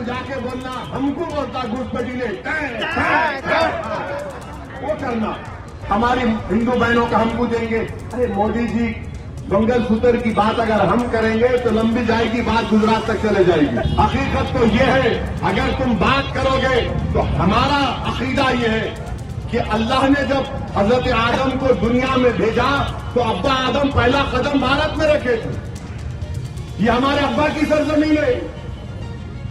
तू जाके बोलना हमको बोलता घुसपैठी ने वो करना। हमारी हिंदू बहनों का हम पूछेंगे, अरे मोदी जी मंगलसूत्र की बात अगर हम करेंगे तो लंबी जाएगी बात, गुजरात तक चले जाएगी। हकीकत तो ये है, अगर तुम बात करोगे तो हमारा अकीदा ये है कि अल्लाह ने जब हजरत आदम को दुनिया में भेजा तो अब्बा आदम पहला कदम भारत में रखे थे। ये हमारे अब्बा की सरजमीन है।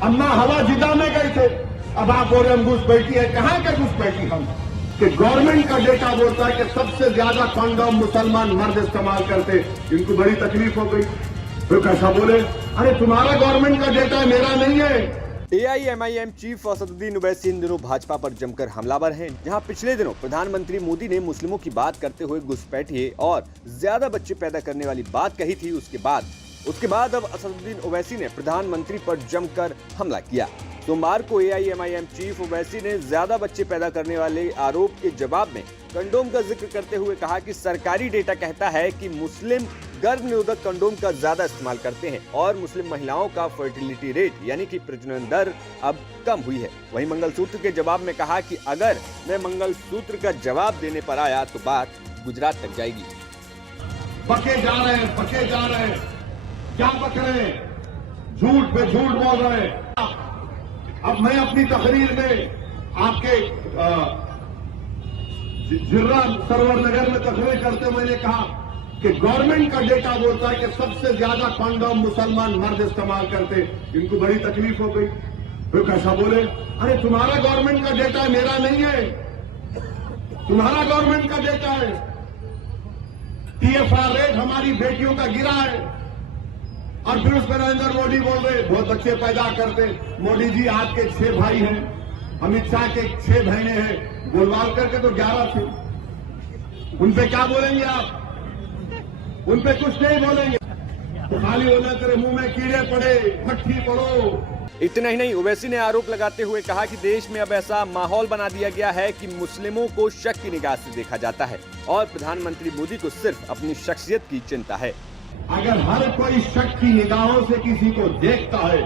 अम्मा हवा जिदा में गए थे। अब आप बोल रहे हम घुसपैठी है, कहां के घुसपैठी हम? कि गवर्नमेंट का डेटा बोलता है कि सबसे ज्यादा कंडोम मुसलमान मर्द इस्तेमाल करते। इनको बड़ी तकलीफ हो गई। तो कैसा बोले, अरे तुम्हारा गवर्नमेंट का डेटा मेरा नहीं है। AIMIM चीफ असदुद्दीन ओवैसी इन दिनों भाजपा पर जमकर हमलावर हैं, जहां पिछले दिनों प्रधानमंत्री मोदी ने मुस्लिमों की बात करते हुए घुसपैठिए और ज्यादा बच्चे पैदा करने वाली बात कही थी। उसके बाद अब असदुद्दीन ओवैसी ने प्रधानमंत्री पर जमकर हमला किया। सोमवार को AIMIM चीफ ओवैसी ने ज्यादा बच्चे पैदा करने वाले आरोप के जवाब में कंडोम का जिक्र करते हुए कहा कि सरकारी डेटा कहता है कि मुस्लिम गर्भ निरोधक कंडोम का ज्यादा इस्तेमाल करते हैं और मुस्लिम महिलाओं का फर्टिलिटी रेट यानी कि प्रजनन दर अब कम हुई है। वहीं मंगलसूत्र के जवाब में कहा कि अगर मैं मंगलसूत्र का जवाब देने पर आया तो बात गुजरात तक जाएगी। पके जा रहे हैं, क्या पक रहे हैं? झूठ पे झूठ बोल रहे हैं। अब मैं अपनी तकरीर में आपके जिर्रा सरोवर नगर में तकरीर करते हुए मैंने कहा कि गवर्नमेंट का डेटा बोलता है कि सबसे ज्यादा कंडोम मुसलमान मर्द इस्तेमाल करते। इनको बड़ी तकलीफ हो गई। फिर कैसा बोले, अरे तुम्हारा गवर्नमेंट का डेटा मेरा नहीं है, तुम्हारा गवर्नमेंट का डेटा है। TFR रेट हमारी बेटियों का गिरा है। और फिर उस पर नरेंद्र मोदी बोल रहे बहुत बच्चे पैदा करते। मोदी जी आपके 6 भाई हैं, अमित शाह के 6 बहनें हैं, गोलवाल करके तो 11 थे। उन पे क्या बोलेंगे आप? उन पे कुछ नहीं बोलेंगे। तो खाली होना तेरे मुंह में कीड़े पड़े, मट्ठी पड़ो। इतना ही नहीं, ओवैसी ने आरोप लगाते हुए कहा कि देश में अब ऐसा माहौल बना दिया गया है कि मुस्लिमों को शक की निगाह से देखा जाता है और प्रधानमंत्री मोदी को सिर्फ अपनी शख्सियत की चिंता है। अगर हर कोई शक की निगाहों से किसी को देखता है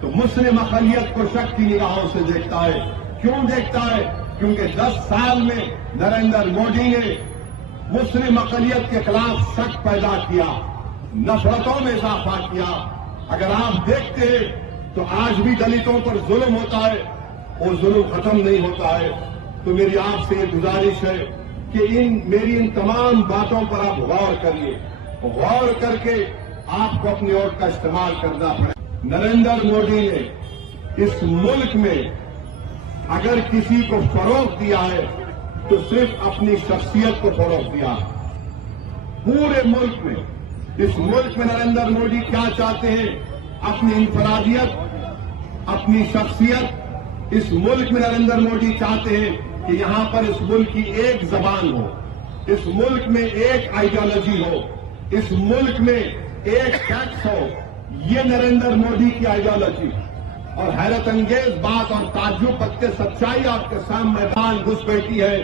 तो मुस्लिम अक़लियत को शक की निगाहों से देखता है। क्यों देखता है? क्योंकि 10 साल में नरेंद्र मोदी ने मुस्लिम अक़लियत के खिलाफ शक पैदा किया, नफरतों में इजाफा किया। अगर आप देखते हैं तो आज भी दलितों पर जुल्म होता है, वो जुल्म खत्म नहीं होता है। तो मेरी आपसे ये गुजारिश है कि मेरी इन तमाम बातों पर आप गौर करिए। गौर करके आपको अपनी वोट का इस्तेमाल करना पड़ेगा। नरेंद्र मोदी ने इस मुल्क में अगर किसी को फरोग दिया है तो सिर्फ अपनी शख्सियत को फरोग दिया। पूरे मुल्क में, इस मुल्क में नरेंद्र मोदी क्या चाहते हैं? अपनी इंफरादियत, अपनी शख्सियत। इस मुल्क में नरेंद्र मोदी चाहते हैं कि यहां पर इस मुल्क की एक जबान हो, इस मुल्क में एक आइडियोलॉजी हो, इस मुल्क में एक टैक्स हो। ये नरेंद्र मोदी की आइडियोलॉजी। और हैरत अंगेज बात और ताज्जुब के सच्चाई आपके सामने मैदान घुसपैठी है।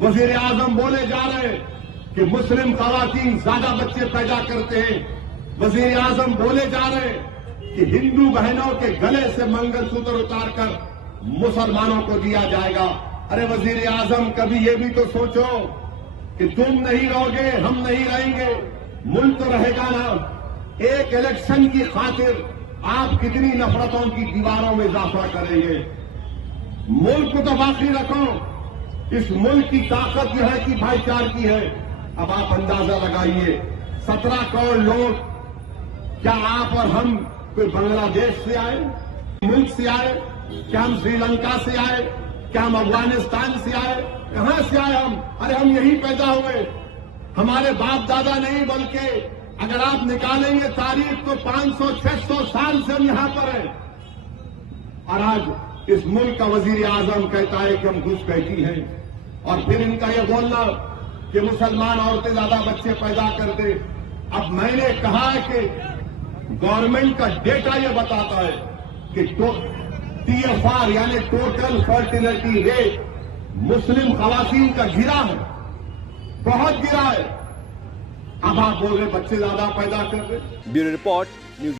वजीर आजम बोले जा रहे हैं कि मुस्लिम खवातीन ज्यादा बच्चे पैदा करते हैं। वजीर आजम बोले जा रहे हैं कि हिंदू बहनों के गले से मंगलसूत्र उतारकर मुसलमानों को दिया जाएगा। अरे वजीर आजम, कभी ये भी तो सोचो कि तुम नहीं रहोगे, हम नहीं रहेंगे, मुल्क तो रहेगा ना। एक इलेक्शन की खातिर आप कितनी नफरतों की दीवारों में इजाफा करेंगे? मुल्क को तो बाकी रखो। इस मुल्क की ताकत यह है कि भाईचार की है। अब आप अंदाजा लगाइए, 17 करोड़ लोग, क्या आप और हम कोई बांग्लादेश से आए, मुल्क से आए? क्या हम श्रीलंका से आए? क्या हम अफगानिस्तान से आए? कहां से आए हम? अरे हम यहीं पैदा हुए। हमारे बाप दादा नहीं, बल्कि अगर आप निकालेंगे तारीख तो 500-600 साल से हम यहां पर हैं। और आज इस मुल्क का वजीर आजम कहता है कि हम घुसपैठी हैं। और फिर इनका यह बोलना कि मुसलमान औरतें ज्यादा बच्चे पैदा करते। अब मैंने कहा कि गवर्नमेंट का डेटा यह बताता है कि TFR यानी टोटल फर्टिलिटी रेट मुस्लिम खवातीन का गिरा है, बहुत गिरा है। अब आप बोल रहे बच्चे ज्यादा पैदा कर रहे। Bureau report,